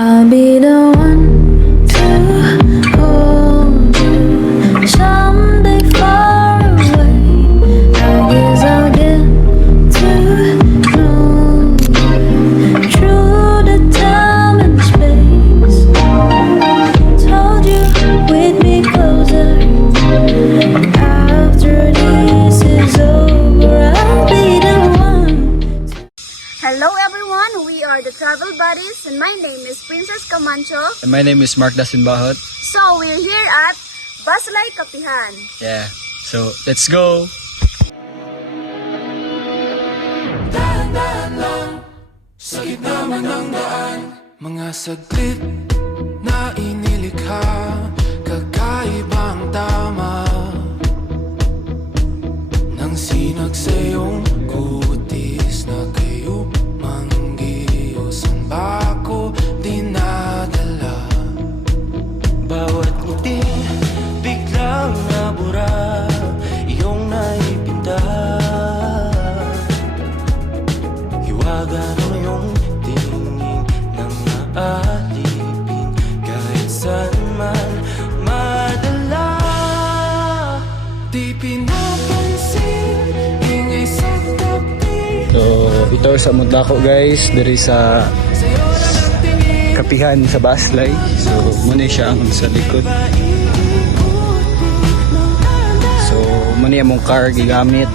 I'll be the one to hold you someday far away. I guess I'll get to know you through the time and space. Told you we'd be closer. After this is over, I'll be the one. Hello everyone, we are the Travel Buddies and my name is Princess Camacho. And my name is Mark Dasinbahot. So we're here at Baslay, Kapihan. Yeah, so let's go! Dahan-dahan lang, sa gitna man ng daan. Mga saglit na inilikha, kakaibang tama nang sinag sa iyong kutis na kayo manggiyos ang bako dinadala. Bawat ngiti biglang nabura, iyong naipinta. Hiwaga ng iyong tingin nang naalipin, kahit saan man madala. Di pinapansin, ingay sa tabi. So, ito sa Mundako guys, dari sa Sa'yo na nagtingin, Kapihan sa Baslay. So, muna siya ang sa likod. So, muna yung car gigamit.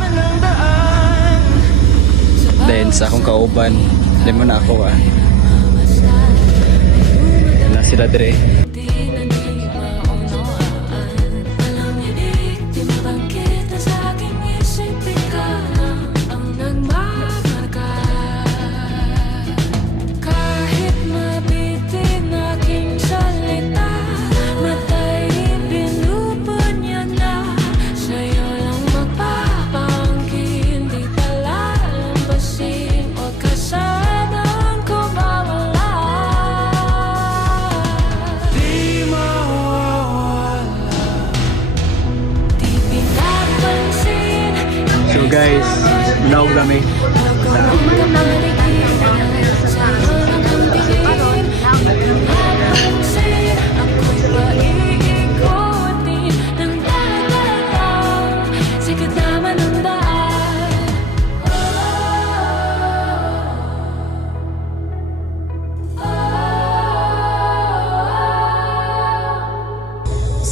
Then, sa akong kauban, then muna ako na sila dire. So guys, vlog kami sa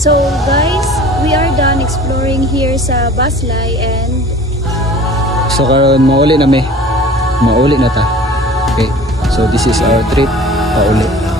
So guys, we are done exploring here sa Baslay and So karon mauli na ta. Okay. So this is our trip pauli.